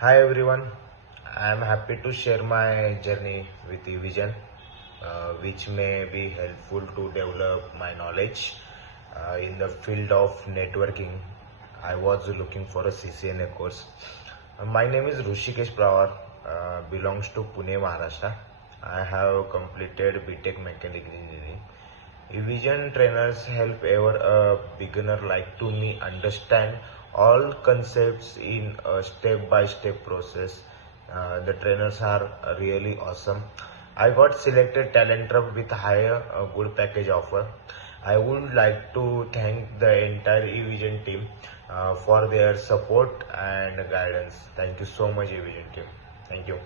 Hi everyone, I am happy to share my journey with eVision, which may be helpful to develop my knowledge in the field of networking. I was looking for a CCNA course. My name is Rushikesh Pawar, belongs to Pune, Maharashtra. I have completed BTech Mechanical Engineering. eVision trainers help ever a beginner like to me understand all concepts in a step-by-step process. The trainers are really awesome. I got selected talent hub with higher good package offer. I would like to thank the entire eVision team for their support and guidance. Thank you so much, eVision team. Thank you.